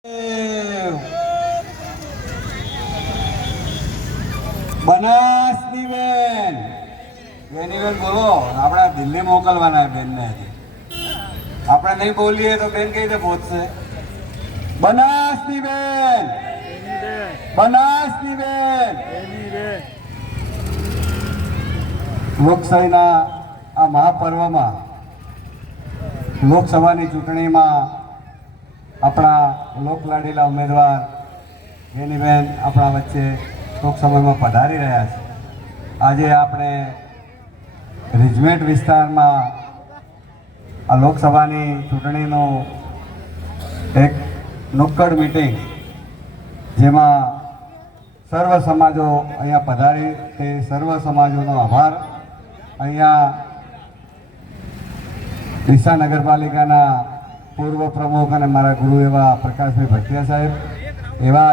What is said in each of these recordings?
બનાસની બેન, બેની બેન બોલો. આપણે દિલ્હી મોકલવાના બેનને. આપણે નહીં બોલીએ તો બેન કઈ રીતે પહોંચશે? બનાસની બેન, બનાસની બેન. લોકશાહીના આ મહાપર્વમાં, લોકસભાની ચૂંટણીમાં આપણા લોકલાડીલા ઉમેદવાર બેનીબેન આપણા વચ્ચે ટૂંક સમયમાં પધારી રહ્યા છે. આજે આપણે રિજમેન્ટ વિસ્તારમાં આ લોકસભાની ચૂંટણીનું એક નુક્કડ મીટિંગ, જેમાં સર્વ સમાજો અહીંયા પધારી, તે સર્વ સમાજોનો આભાર. અહીંયા ડીસા નગરપાલિકાના પૂર્વ પ્રમુખ અને મારા ગુરુ એવા પ્રકાશભાઈ ભટિયા સાહેબ, એવા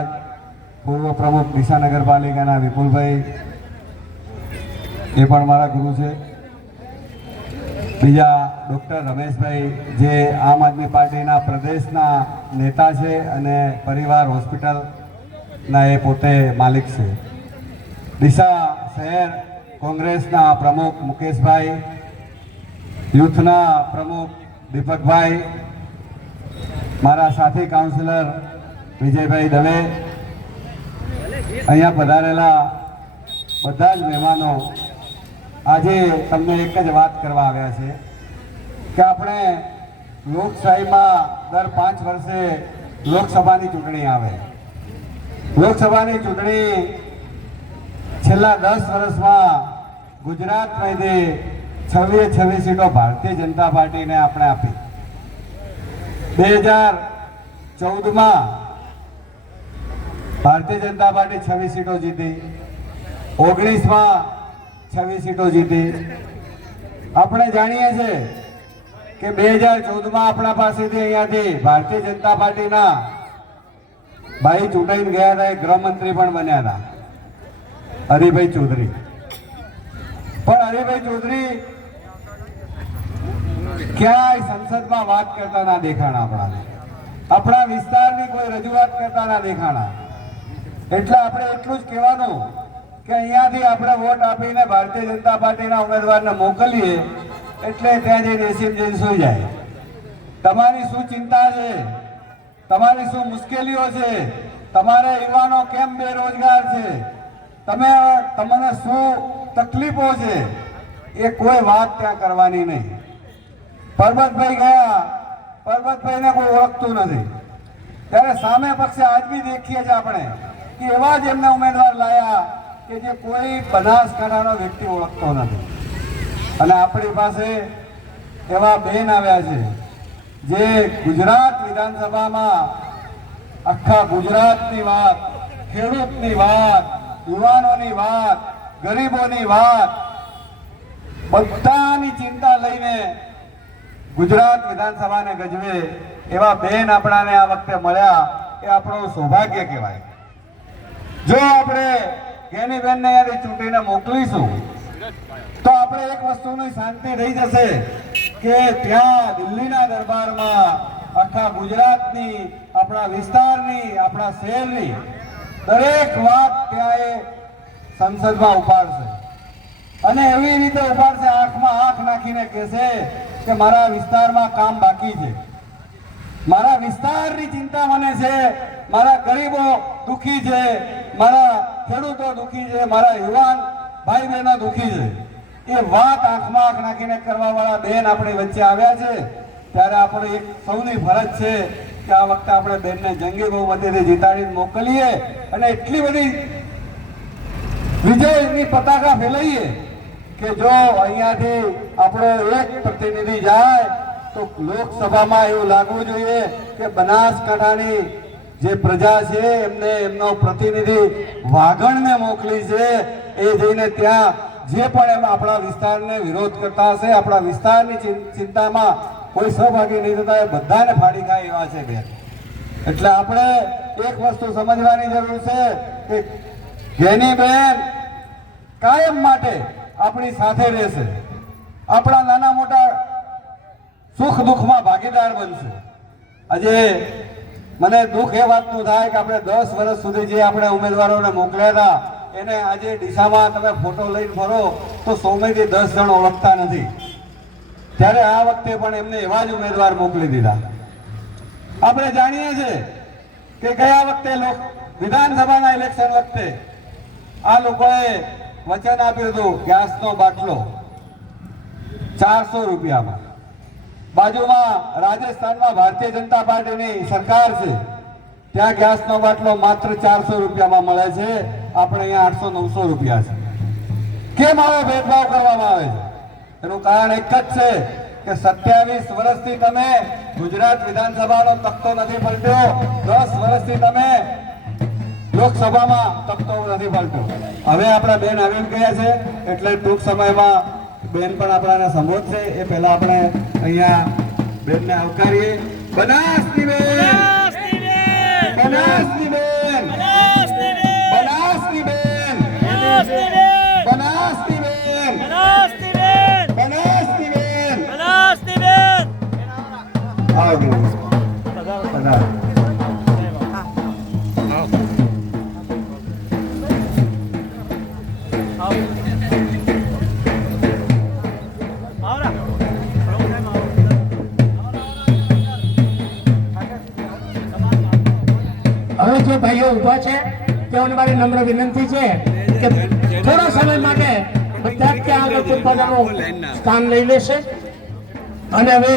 પૂર્વ પ્રમુખ ડીસા નગરપાલિકાના વિપુલભાઈ, એ પણ મારા ગુરુ છે. બીજા ડૉક્ટર રમેશભાઈ, જે આમ આદમી પાર્ટીના પ્રદેશના નેતા છે અને પરિવાર હોસ્પિટલના એ પોતે માલિક છે. ડીસા શહેર કોંગ્રેસના પ્રમુખ મુકેશભાઈ, યુથના પ્રમુખ દીપકભાઈ, મારા સાથી કાઉન્સિલર વિજયભાઈ દવે, અહીંયા પધારેલા બધા જ મહેમાનો, આજે તમને એક જ વાત કરવા આવ્યા છે કે આપણે લોકશાહીમાં દર 5 વર્ષે લોકસભાની ચૂંટણી આવે. લોકસભાની ચૂંટણી છેલ્લા 10 વર્ષમાં ગુજરાતમાંથી 26 સીટો ભારતીય જનતા પાર્ટીને આપણે આપી. 2014માં ભારતીય જનતા પાર્ટી 26 સીટો જીતી, 19માં 26 સીટો જીતી. આપણે જાણીએ છીએ કે 2014માં આપણા પાસેથી અહીંયાથી ભારતીય જનતા પાર્ટીના ભાઈ ચૂંટાઈને ગયા હતા, એ ગૃહમંત્રી પણ બન્યા હતા, હરિભાઈ ચૌધરી. પણ હરિભાઈ ચૌધરી ક્યાંય સંસદમાં વાત કરતા ના દેખાણા, આપણા વિસ્તારની કોઈ રજૂઆત કરતા ના દેખાણા. એટલે આપણે એટલું જ કહેવાનું કે અહીંયાથી આપણે વોટ આપીને ભારતીય જનતા પાર્ટીના ઉમેદવારને મોકલીએ એટલે ત્યાં જઈને એસી જઈને સુઈ જાય. તમારી શું ચિંતા છે, તમારી શું મુશ્કેલીઓ છે, તમારે યુવાનો કેમ બેરોજગાર છે, તમને શું તકલીફો છે, એ કોઈ વાત ત્યાં કરવાની નહીં. પરબતભાઈ ગયા, પરબતભાઈને કોઈ ઓળખતું નથી, ત્યારે સામે પક્ષે આજ બી દેખીએ છીએ આપણે કે એવા જ એમને ઉમેદવાર લાયા કે જે કોઈ બનાસકાંઠાનો વ્યક્તિ ઓળખતો નથી. અને આપણી પાસે એવા બેન આવ્યા છે જે ગુજરાત વિધાનસભામાં આખા ગુજરાતની વાત, ખેડૂતની વાત, યુવાનોની વાત, ગરીબોની વાત, બધાની ચિંતા લઈને ગુજરાત વિધાનસભાને ગજવે એવા બેન આપણાને આ વખતે મળ્યા, એ આપણું સૌભાગ્ય કહેવાય. જો આપણે ગેનીબેનને અહીંયાથી ચૂંટીને મોકલીશું તો આપણે એક વસ્તુની શાંતિ થઈ જશે કે ત્યાં દિલ્હીના દરબારમાં આખા ગુજરાતની, આપણા વિસ્તારની, આપણા શહેરની દરેક વાત ત્યાં એ સંસદમાં ઉપાડશે. અને એવી રીતે ઉપાડશે, આંખમાં આંખ નાખીને કહેશે કે મારા વિસ્તારમાં કામ બાકી છે, મારા વિસ્તારની ચિંતા મને છે, મારા ગરીબો દુઃખી છે, મારા ખેડૂતો દુઃખી છે, મારા યુવાન ભાઈ બહેનો દુઃખી છે. એ વાત આંખમાં આંખ નાખીને કરવા વાળા બેન આપણી વચ્ચે આવ્યા છે. ત્યારે આપણે એક સૌની ફરજ છે કે આ વખતે આપણે બેનને જંગી બહુમતીથી જીતાડીને મોકલીએ અને એટલી બધી વિજયની પતાકા ફેલાઈએ કે જો અહીંયાથી આપણો એક પ્રતિનિધિ જાય તો લોકસભામાં એવું લાગવું જોઈએ કે બનાસકાંઠાની જે પ્રજા છે એમને એમનો પ્રતિનિધિ વાગણને મોકલી છે. એ જઈને ત્યાં જે પણ એમ આપણા વિસ્તારને વિરોધ કરતા હશે, આપણા વિસ્તારની ચિંતામાં કોઈ સહભાગી નહીં થતા, એ બધાને ફાડી ખાય એવા છે બેન. એટલે આપણે એક વસ્તુ સમજવાની જરૂર છે કે ગેનીબેન કાયમ માટે આપણી સાથે રહેશે, આપણા નાના મોટા સુખ દુઃખમાં ભાગીદાર બનશે. આજે મને દુઃખ એ વાતનું થાય કે આપણે 10 વર્ષ સુધી જે આપણે ઉમેદવારોને મોકલ્યા હતા એને આજે ડીસામાં તમે ફોટો લઈને ફરો તો 100 થી 10 જણ ઓળખતા નથી. ત્યારે આ વખતે પણ એમને એવા જ ઉમેદવાર મોકલી દીધા. આપણે જાણીએ છીએ કે ગયા વખતે વિધાનસભાના ઇલેક્શન વખતે આ લોકોએ વચન આપ્યું હતું ગેસનો બાટલો 400 રૂપિયામાં. બાજુમાં રાજસ્થાનમાં ભારતીય જનતા પાર્ટીની સરકાર છે, ત્યાં ગેસનો બાટલો માત્ર 400 રૂપિયામાં મળે છે. આપણે અહીંયા 800-900 રૂપિયા છે. કેમ આવો ભેદભાવ કરવામાં આવે છે? એનું કારણ એક જ છે કે 27 વર્ષથી તમે ગુજરાત વિધાનસભાનો તખ્તો નથી પલટ્યો, 10 વર્ષથી તમે લોકસભામાં તખ્તો નથી પલટ્યો. હવે આપણા બેન આવી ગયા છે એટલે ટૂંક સમયમાં બેન પણ આપણાને સંબોધશે. એ પહેલા આપણે અહીંયા બેનને આવકારીએ. બનાસની બેન, બનાસની બેન, બનાસની બેન, બનાસની બેન, બનાસની બેન. આવો પધારો. હવે જે ભાઈઓ ઉભા છે તેઓને મારી નમ્ર વિનંતી છે કે થોડા સમય માટે બધા જ ત્યાં આગળ પોતપોતાનું સ્થાન લઈ લેશે અને હવે